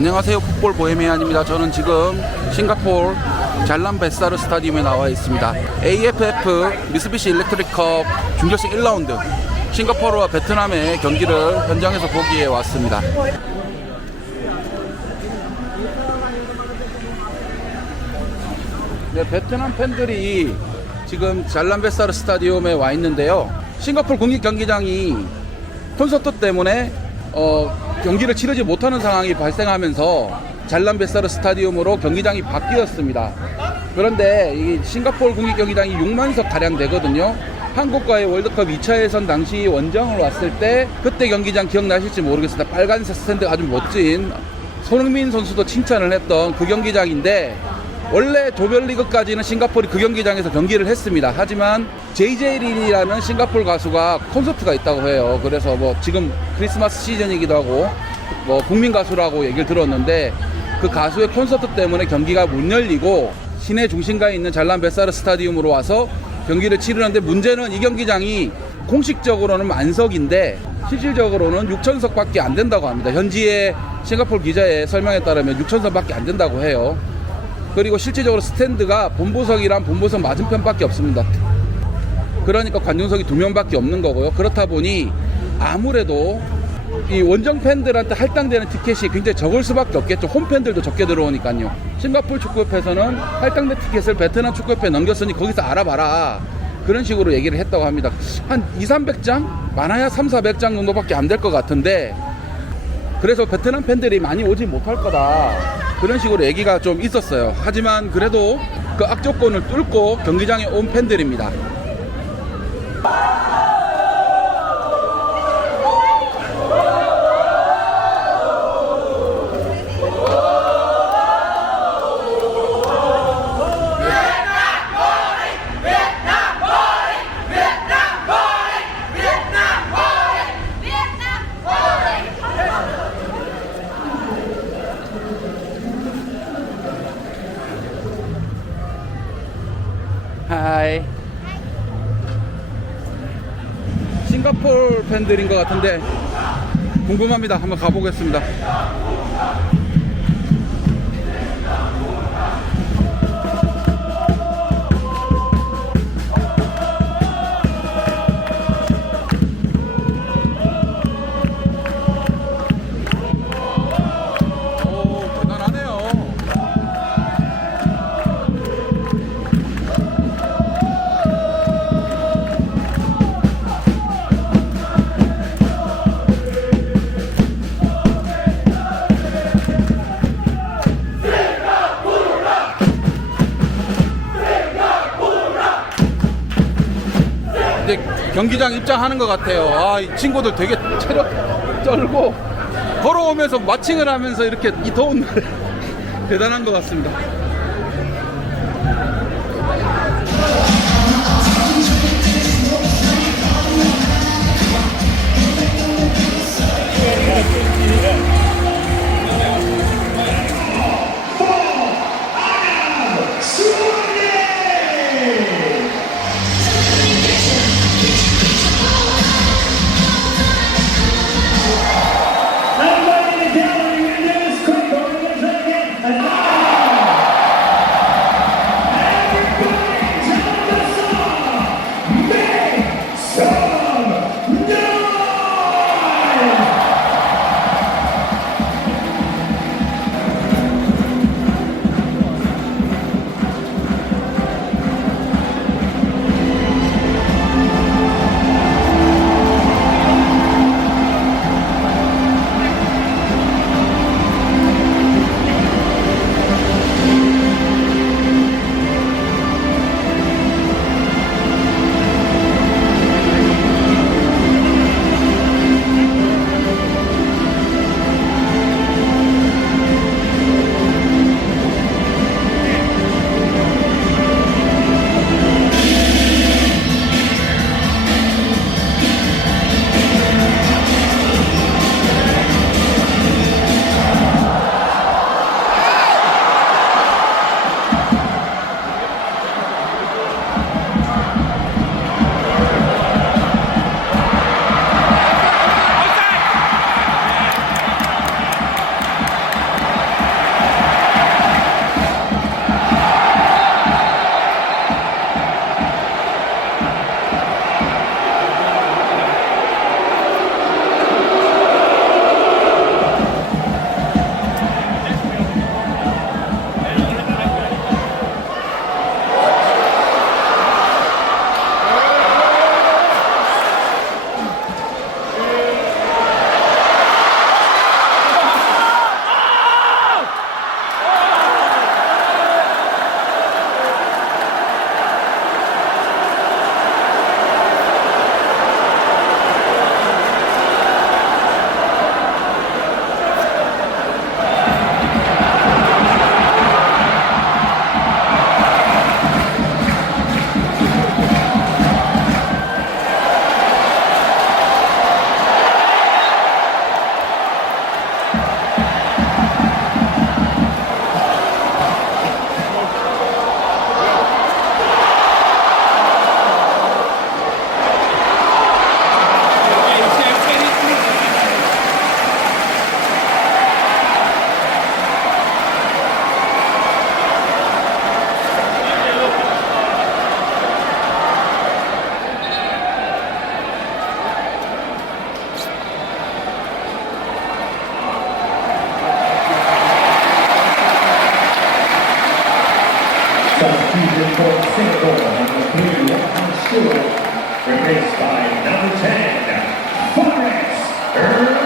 안녕하세요. 풋볼 보헤미안입니다. 저는 지금 싱가포르 잘람 베사르 스타디움에 나와 있습니다. AFF 미쓰비시 일렉트릭컵 준결승 1라운드 싱가포르와 베트남의 경기를 현장에서 보기에 왔습니다. 네, 베트남 팬들이 지금 잘람 베사르 스타디움에 와 있는데요. 싱가포르 국립경기장이 콘서트 때문에 경기를 치르지 못하는 상황이 발생하면서 잘람 베사르 스타디움으로 경기장이 바뀌었습니다. 그런데 이 싱가포르 국립경기장이 6만석 가량 되거든요. 한국과의 월드컵 2차 예선 당시 원정을 왔을 때 그때 경기장 기억나실지 모르겠습니다. 빨간색 스탠드 아주 멋진 손흥민 선수도 칭찬을 했던 그 경기장인데, 원래 조별리그까지는 싱가포르이 그 경기장에서 경기를 했습니다. 하지만 JJ 린이라는 싱가포르 가수가 콘서트가 있다고 해요. 그래서 지금 크리스마스 시즌이기도 하고 국민 가수라고 얘기를 들었는데, 그 가수의 콘서트 때문에 경기가 못 열리고 시내 중심가에 있는 잘람 베사르 스타디움으로 와서 경기를 치르는데, 문제는 이 경기장이 공식적으로는 만석인데 실질적으로는 6천석 밖에 안 된다고 합니다. 현지의 싱가포르 기자의 설명에 따르면 6천석 밖에 안 된다고 해요. 그리고 실질적으로 스탠드가 본보석이란 본보석 맞은편밖에 없습니다. 그러니까 관중석이 2명밖에 없는 거고요. 그렇다 보니 아무래도 이 원정 팬들한테 할당되는 티켓이 굉장히 적을 수밖에 없겠죠. 홈팬들도 적게 들어오니까요. 싱가포르 축구협회에서는 할당된 티켓을 베트남 축구협회에 넘겼으니 거기서 알아봐라, 그런 식으로 얘기를 했다고 합니다. 한 200~300장? 많아야 300~400장 정도밖에 안 될 것 같은데, 그래서 베트남 팬들이 많이 오지 못할 거다, 그런 식으로 얘기가 좀 있었어요. 하지만 그래도 그 악조건을 뚫고 경기장에 온 팬들입니다. 하이. 싱가포르 팬들인 것 같은데 궁금합니다. 한번 가보겠습니다. 경기장 입장하는 것 같아요. 이 친구들 되게 체력 쩔고 걸어오면서 마칭을 하면서 이렇게 이 더운 날에 대단한 것 같습니다. Singapore on the blue one stool, replaced by number 10, Forrest Erley.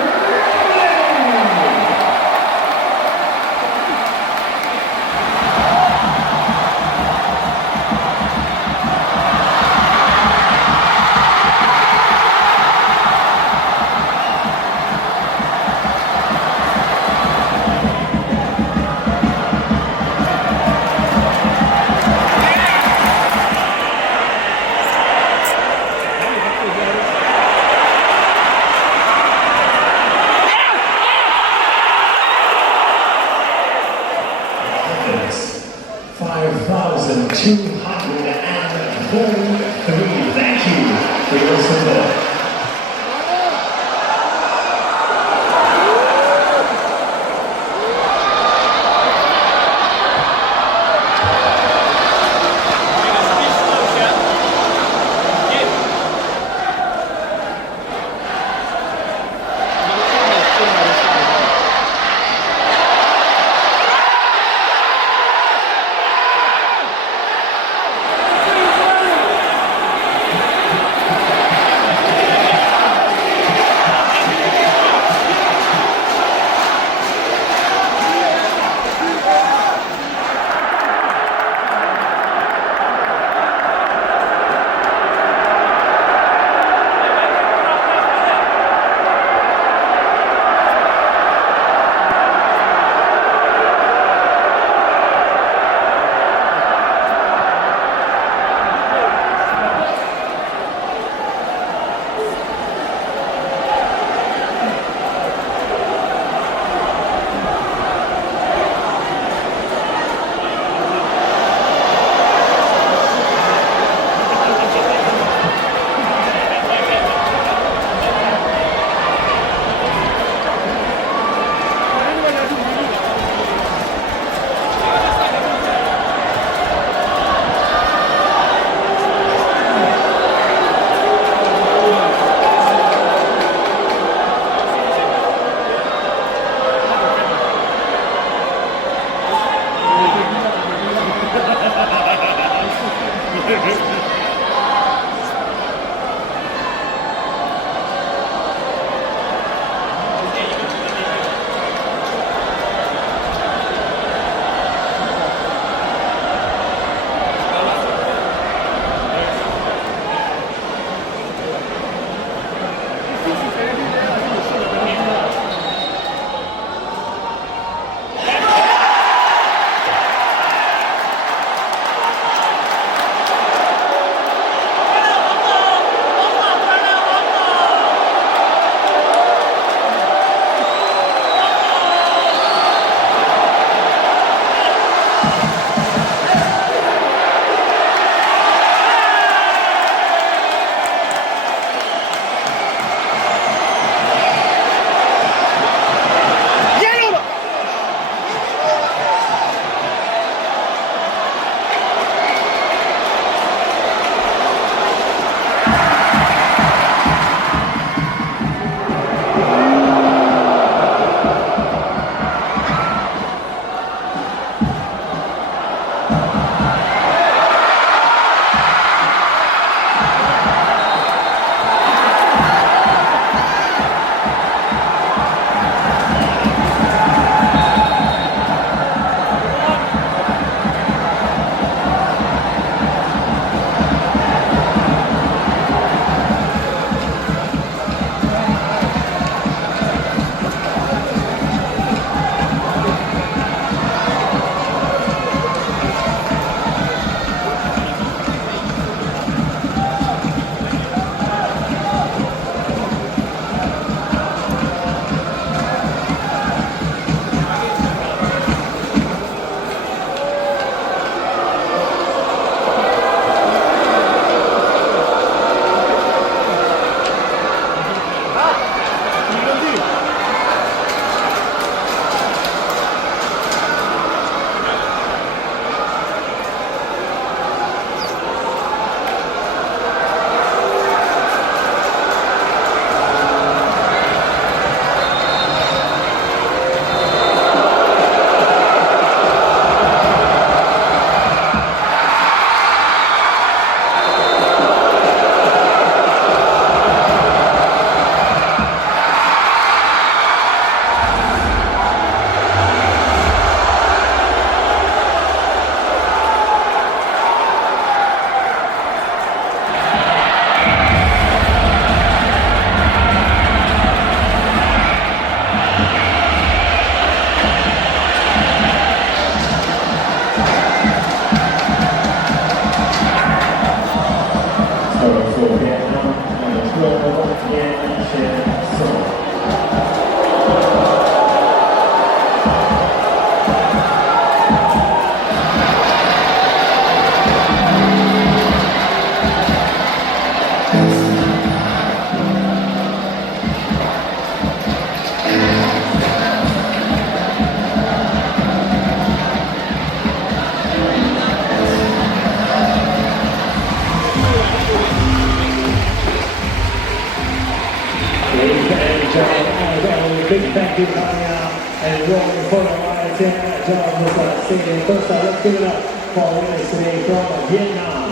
Thank you for your support. big thank you coming out and rolling for the Lions here at John Stadium. First, let's give it up for our winners today from Vietnam.